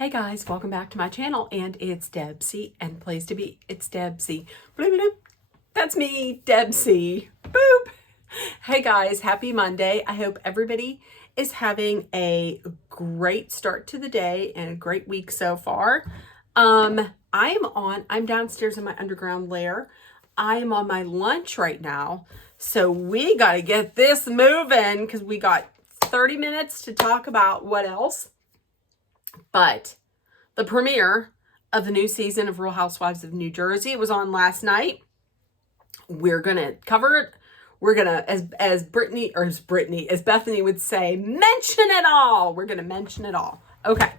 Hey guys, welcome back to my channel, and it's Debsy, and place to be, it's Debsy. Bloop, bloop. That's me, Debsy. Boop. Hey guys, happy Monday. I hope everybody is having a great start to the day and a great week so far. I'm downstairs in my underground lair. I am on my lunch right now, so we got to get this moving because we got 30 minutes to talk about what else. But the premiere of the new season of Real Housewives of New Jersey, it was on last night. We're going to cover it. We're going to, as Bethany would say, mention it all. We're going to mention it all. Okay.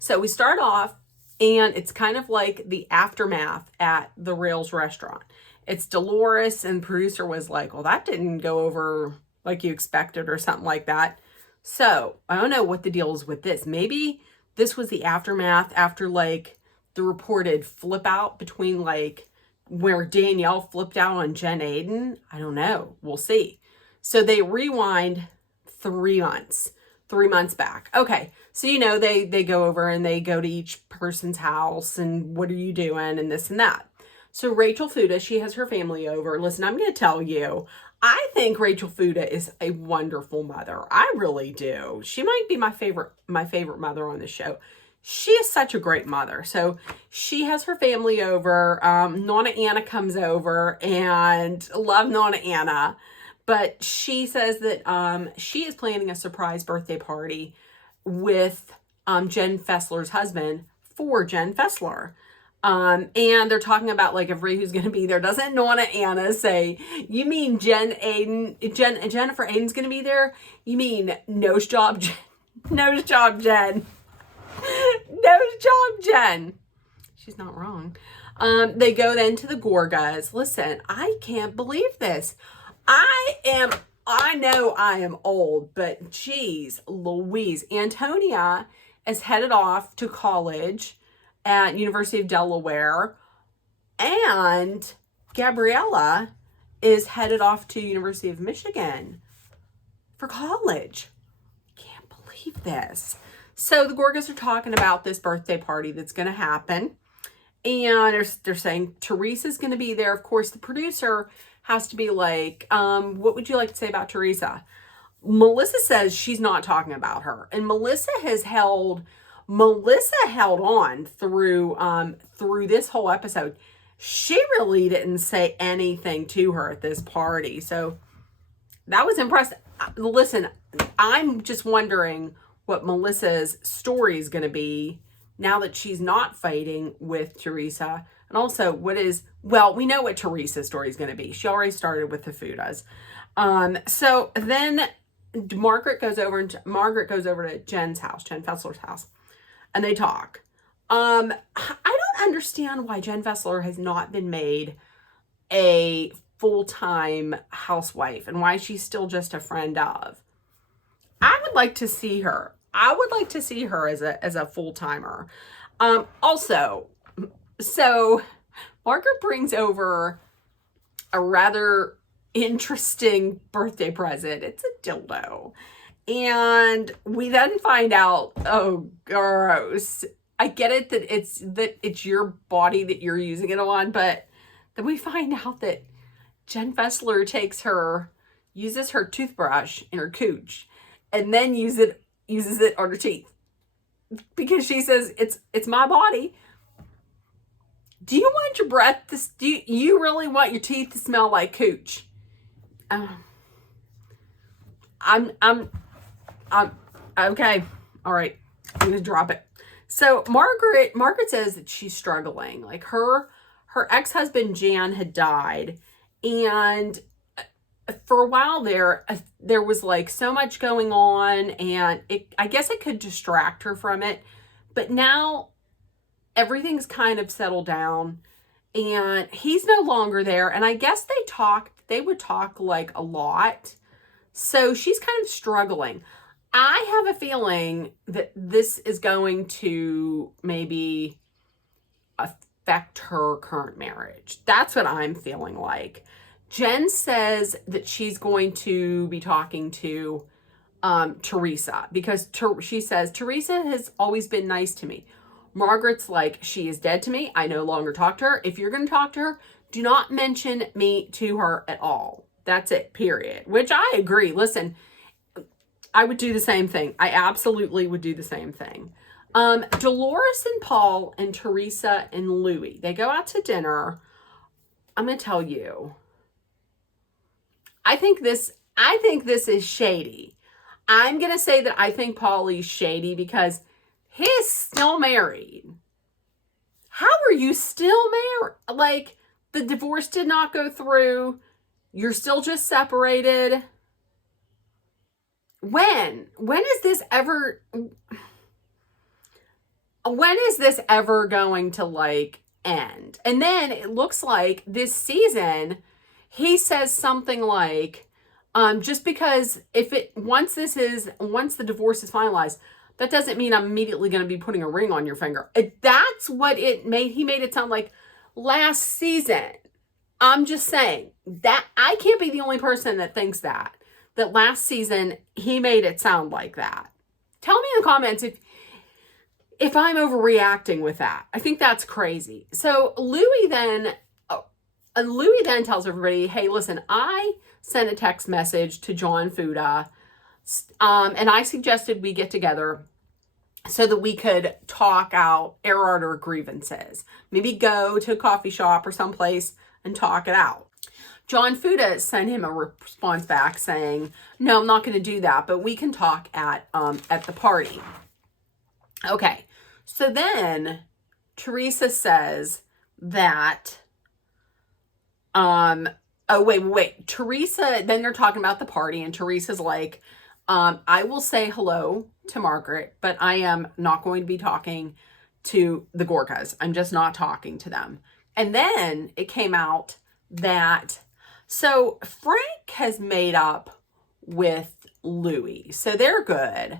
So we start off, and it's kind of like the aftermath at the Rails restaurant. It's Dolores, and the producer was like, well, that didn't go over like you expected or something like that. So I don't know what the deal is with this. Maybe this was the aftermath after like the reported flip out between like where Danielle flipped out on Jen Aiden. I don't know. We'll see. So they rewind 3 months back. Okay. So, they go over and they go to each person's house and what are you doing and this and that. So Rachel Fuda, she has her family over. Listen, I'm going to tell you, I think Rachel Fuda is a wonderful mother. I really do. She might be my favorite mother on the show. She is such a great mother. So she has her family over. Nonna Anna comes over, and love Nonna Anna. But she says that she is planning a surprise birthday party with Jen Fessler's husband for Jen Fessler. And they're talking about like everybody who's going to be there. Doesn't Nonna Anna say, you mean Jennifer Aiden's going to be there? You mean nose job Jen? Nose job Jen. Nose job Jen. She's not wrong. They go then to the Gorgas. Listen, I can't believe this. I know I am old, but geez Louise. Antonia is headed off to college at University of Delaware, and Gabriella is headed off to University of Michigan for college. Can't believe this. So the Gorgas are talking about this birthday party that's going to happen, and they're saying Teresa's going to be there. Of course, the producer has to be like, what would you like to say about Teresa? Melissa says she's not talking about her, and Melissa held on through this whole episode. She really didn't say anything to her at this party. So that was impressive. Listen, I'm just wondering what Melissa's story is going to be now that she's not fighting with Teresa. And also we know what Teresa's story is going to be. She already started with the Fudas. So then Margaret goes over to Jen's house, Jen Fessler's house. And they talk. I don't understand why Jen Fessler has not been made a full-time housewife and why she's still just a friend of. I would like to see her. I would like to see her as a full-timer. Also, so Margaret brings over a rather interesting birthday present. It's a dildo. And we then find out, oh, gross. I get it that it's your body that you're using it on, but then we find out that Jen Fessler uses her toothbrush in her cooch, and then uses it on her teeth because she says it's my body. Do you want your breath do you really want your teeth to smell like cooch? I'm okay. All right. I'm going to drop it. So Margaret says that she's struggling. Like her ex-husband, Jan, had died. And for a while there was like so much going on, and I guess it could distract her from it. But now everything's kind of settled down, and he's no longer there. And I guess they would talk like a lot. So she's kind of struggling. I have a feeling that this is going to maybe affect her current marriage. That's what I'm feeling like. Jen says that she's going to be talking to Teresa, because she says, Teresa has always been nice to me. Margaret's like, she is dead to me. I no longer talk to her. If you're going to talk to her, do not mention me to her at all. That's it, period. Which I agree. Listen, I would do the same thing. I absolutely would do the same thing. Dolores and Paul and Teresa and Louie, they go out to dinner. I'm going to tell you, I think this is shady. I'm going to say that I think Paulie's shady because he's still married. How are you still married? Like, the divorce did not go through. You're still just separated. When is this ever going to like end? And then it looks like this season he says something like, just because once the divorce is finalized, that doesn't mean I'm immediately going to be putting a ring on your finger. That's what he made it sound like last season. I'm just saying that I can't be the only person that thinks that last season he made it sound like that. Tell me in the comments if I'm overreacting with that. I think that's crazy. So Louie then tells everybody, hey, listen, I sent a text message to John Fuda, and I suggested we get together so that we could air out our grievances. Maybe go to a coffee shop or someplace and talk it out. John Fuda sent him a response back saying, no, I'm not going to do that, but we can talk at the party. Okay, so then Teresa says that, Teresa, then they're talking about the party, and Teresa's like, I will say hello to Margaret, but I am not going to be talking to the Gorgas. I'm just not talking to them. And then it came out that, so Frank has made up with Louie. So they're good.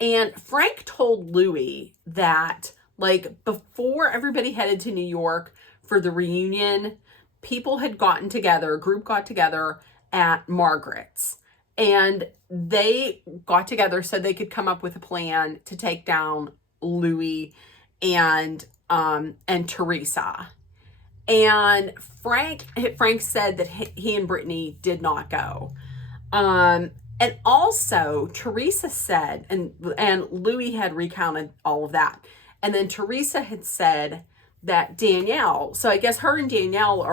And Frank told Louie that, like, before everybody headed to New York for the reunion, people had gotten together, a group got together at Margaret's. And they got together so they could come up with a plan to take down Louie and Teresa. And Frank said that he and Brittany did not go. And also Teresa said, and Louie had recounted all of that. And then Teresa had said that Danielle, so I guess her and Danielle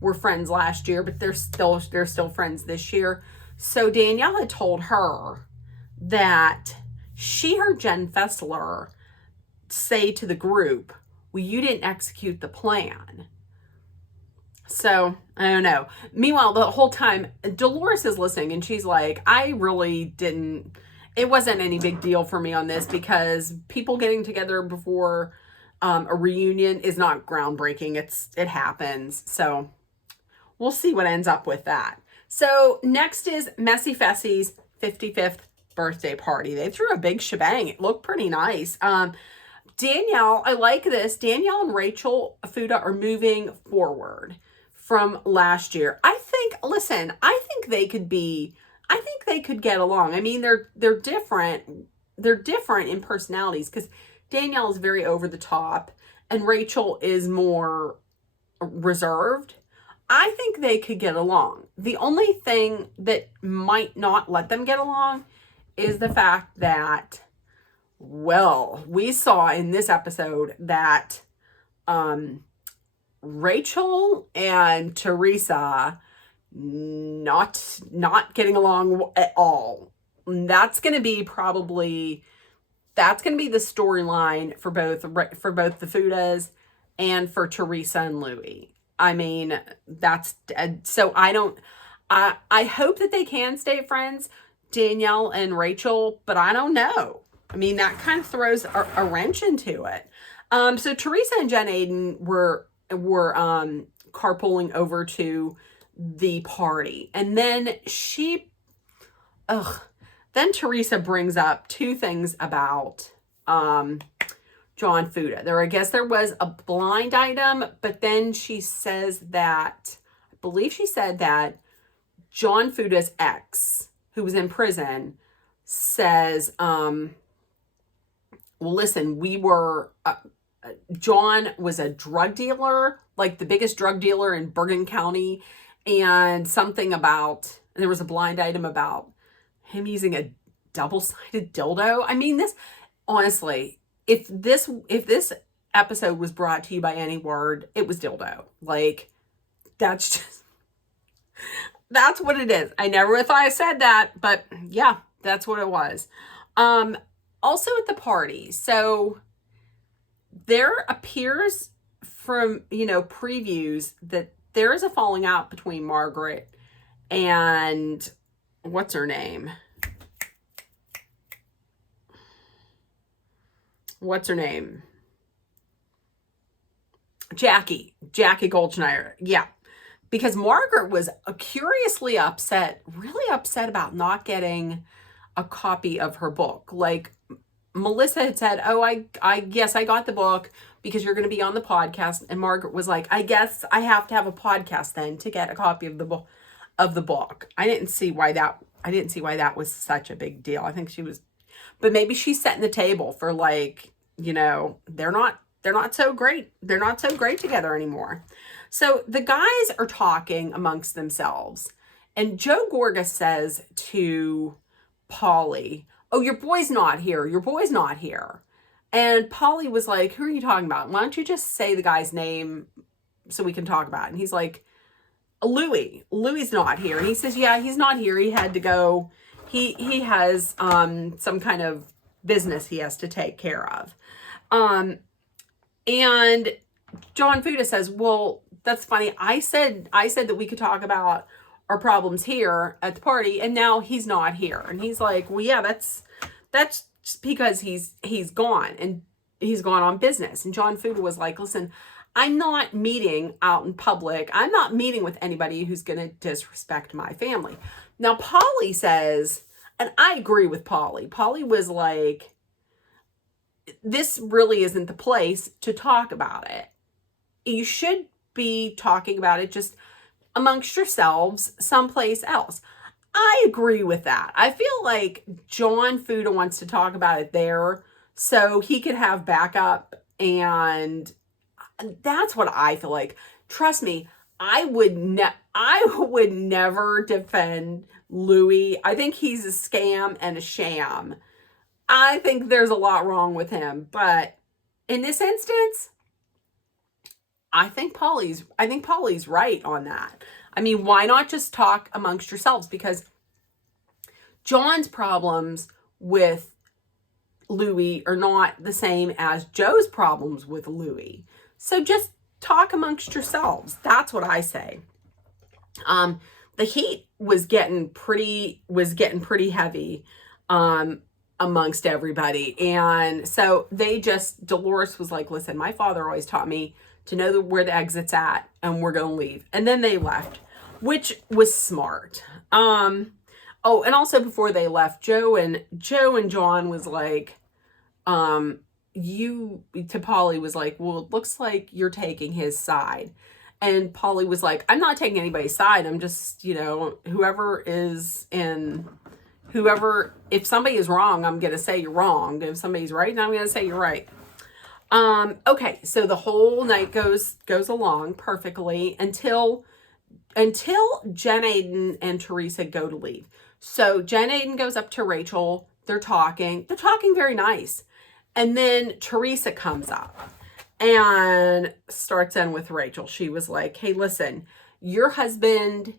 were friends last year, but they're still friends this year. So Danielle had told her that she heard Jen Fessler say to the group, well, you didn't execute the plan. So, I don't know. Meanwhile, the whole time, Dolores is listening and she's like, I really didn't, it wasn't any big deal for me on this because people getting together before a reunion is not groundbreaking. It happens. So, we'll see what ends up with that. So, next is Messy Fessy's 55th birthday party. They threw a big shebang. It looked pretty nice. Danielle, I like this. Danielle and Rachel Fuda are moving forward from last year. I think they could get along. I mean, they're different. They're different in personalities because Danielle is very over the top and Rachel is more reserved. I think they could get along. The only thing that might not let them get along is the fact that, well, we saw in this episode that Rachel and Teresa not getting along at all. That's going to be the storyline for both the Fudas and for Teresa and Louie. I mean, so I hope that they can stay friends, Danielle and Rachel, but I don't know. I mean, that kind of throws a wrench into it. So Teresa and Jen Aiden were carpooling over to the party. And then then Teresa brings up two things about John Fuda. I guess there was a blind item, but then she says that, I believe she said that John Fuda's ex who was in prison, says, well, listen, John was a drug dealer, like the biggest drug dealer in Bergen County, and there was a blind item about him using a double-sided dildo. I mean, honestly, if this episode was brought to you by any word, it was dildo. Like, that's what it is. I never thought I said that, but yeah, that's what it was. Also at the party, so there appears from, previews that there is a falling out between Margaret and what's her name? Jackie Goldschneider. Yeah. Because Margaret was curiously really upset about not getting a copy of her book. Like, Melissa had said, oh, I guess I got the book because you're going to be on the podcast. And Margaret was like, I guess I have to have a podcast then to get a copy of the book. I didn't see why that was such a big deal. I think she was, but maybe she's setting the table for, like, they're not so great. They're not so great together anymore. So the guys are talking amongst themselves, and Joe Gorga says to Polly, oh, your boy's not here. And Polly was like, who are you talking about? Why don't you just say the guy's name so we can talk about it? And he's like, Louis. Louis's not here. And he says, yeah, he's not here. He had to go. He has some kind of business he has to take care of. And John Fuda says, well, that's funny. I said that we could talk about our problems here at the party, and now he's not here. And he's like, well, yeah, that's just because he's gone, and he's gone on business. And John Fuda was like, listen, I'm not meeting out in public. I'm not meeting with anybody who's going to disrespect my family. Now, Polly says, and I agree with Polly. Polly was like, this really isn't the place to talk about it. You should be talking about it just amongst yourselves someplace else. I agree with that. I feel like John Fuda wants to talk about it there so he could have backup, and that's what I feel like. Trust me, I would never defend Louis. I think he's a scam and a sham. I think there's a lot wrong with him, but in this instance, I think Polly's right on that. I mean, why not just talk amongst yourselves? Because John's problems with Louis are not the same as Joe's problems with Louis. So just talk amongst yourselves. That's what I say. The heat was getting pretty heavy amongst everybody. And so Dolores was like, listen, my father always taught me to know where the exit's at, and we're going to leave. And then they left, which was smart. Oh, and also before they left, Joe and John was like, to Polly was like, well, it looks like you're taking his side. And Polly was like, I'm not taking anybody's side. I'm just, if somebody is wrong, I'm going to say you're wrong. If somebody's right, I'm going to say you're right. Okay, so the whole night goes along perfectly until Jen Aiden and Teresa go to leave. So Jen Aiden goes up to Rachel. They're talking very nice. And then Teresa comes up and starts in with Rachel. She was like, hey, listen, your husband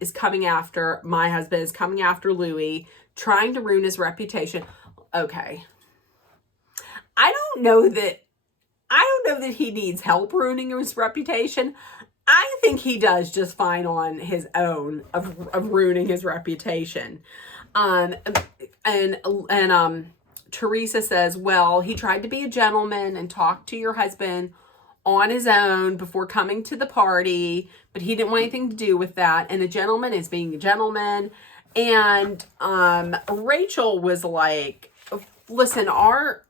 is coming after, my husband is coming after Louis, trying to ruin his reputation. Okay. I don't know that he needs help ruining his reputation. I think he does just fine on his own of ruining his reputation. And Teresa says, well, he tried to be a gentleman and talk to your husband on his own before coming to the party, but he didn't want anything to do with that. And a gentleman is being a gentleman. And Rachel was like, listen, our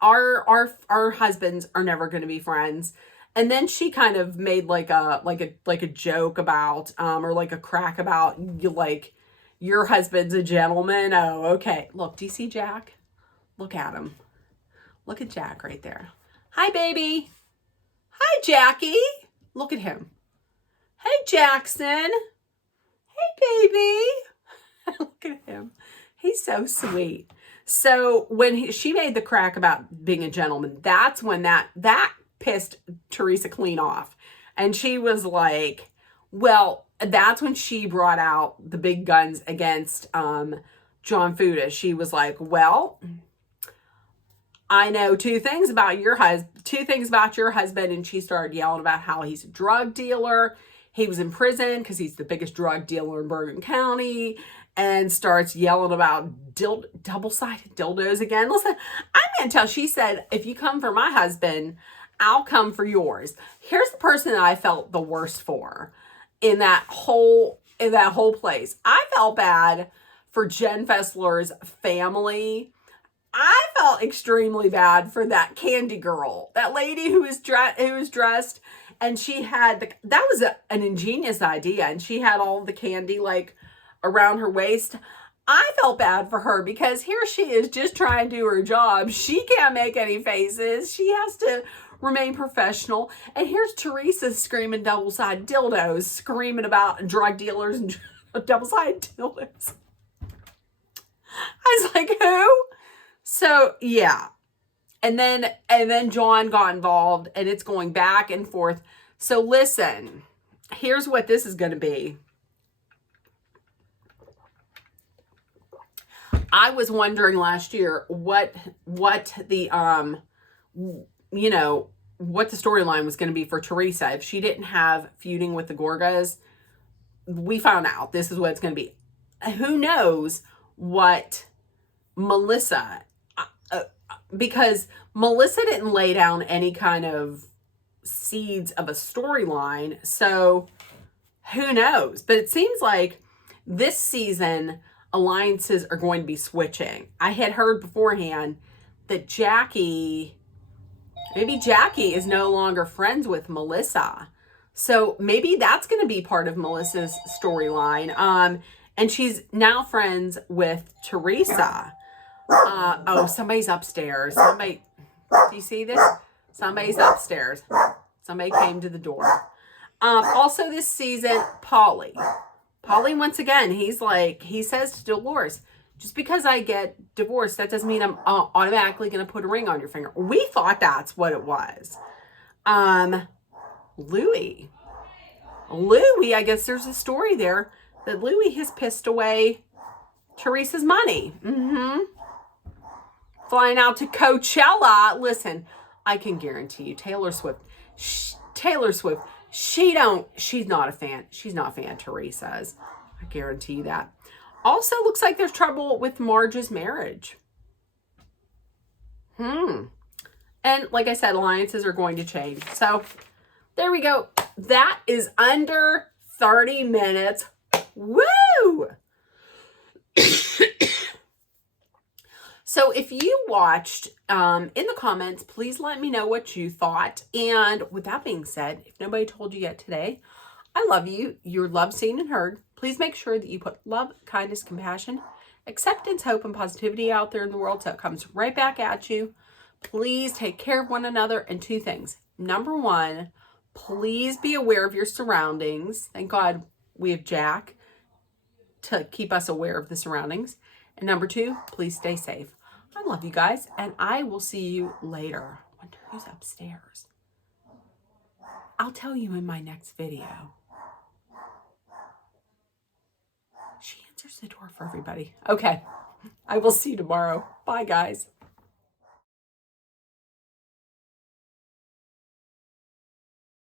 husbands are never going to be friends. And then she kind of made like a joke about, or like a crack about, Your husband's a gentleman. Oh, okay. Look, do you see Jack? Look at him. Look at Jack right there. Hi, baby. Hi, Jackie. Look at him. Hey, Jackson. Hey, baby. Look at him. He's so sweet. So when she made the crack about being a gentleman, that's when that pissed Teresa clean off. And she was like, well, that's when she brought out the big guns against John Fuda. She was like, well, I know two things about your husband. And she started yelling about how he's a drug dealer. He was in prison because he's the biggest drug dealer in Bergen County, and starts yelling about double-sided dildos again. Listen, I'm going to tell, she said, if you come for my husband, I'll come for yours. Here's the person that I felt the worst for in that whole place. I felt bad for Jen Fessler's family. I felt extremely bad for that Candy girl, that lady who was dressed, and she had that was an ingenious idea, and she had all the candy like around her waist. I felt bad for her because here she is just trying to do her job. She can't make any faces. She has to remain professional. And here's Teresa screaming double-sided dildos, screaming about drug dealers and double-sided dildos. I was like, who? So, yeah. And then John got involved, and it's going back and forth. So listen, here's what this is going to be. I was wondering last year what the what the storyline was going to be for Teresa if she didn't have feuding with the Gorgas. We found out this is what it's going to be. Who knows what Melissa, because Melissa didn't lay down any kind of seeds of a storyline, so who knows? But it seems like this season alliances are going to be switching. I had heard beforehand that maybe Jackie is no longer friends with Melissa. So maybe that's going to be part of Melissa's storyline. And she's now friends with Teresa. Oh, somebody's upstairs. Do you see this? Somebody's upstairs. Somebody came to the door. Also this season, Paulie, once again, he says to Dolores, just because I get divorced, that doesn't mean I'm automatically going to put a ring on your finger. We thought that's what it was. Louis, I guess there's a story there that Louis has pissed away Teresa's money. Flying out to Coachella. Listen, I can guarantee you, Taylor Swift, she's not a fan. She's not a fan of Teresa's. I guarantee you that. Also, looks like there's trouble with Marge's marriage. And like I said, alliances are going to change. So there we go. That is under 30 minutes. Woo! So if you watched, in the comments, please let me know what you thought. And with that being said, if nobody told you yet today, I love you. You're loved, seen, and heard. Please make sure that you put love, kindness, compassion, acceptance, hope, and positivity out there in the world so it comes right back at you. Please take care of one another. And two things. Number one, please be aware of your surroundings. Thank God we have Jack to keep us aware of the surroundings. And number two, please stay safe. I love you guys, and I will see you later. I wonder who's upstairs. I'll tell you in my next video. She answers the door for everybody. Okay, I will see you tomorrow. Bye, guys.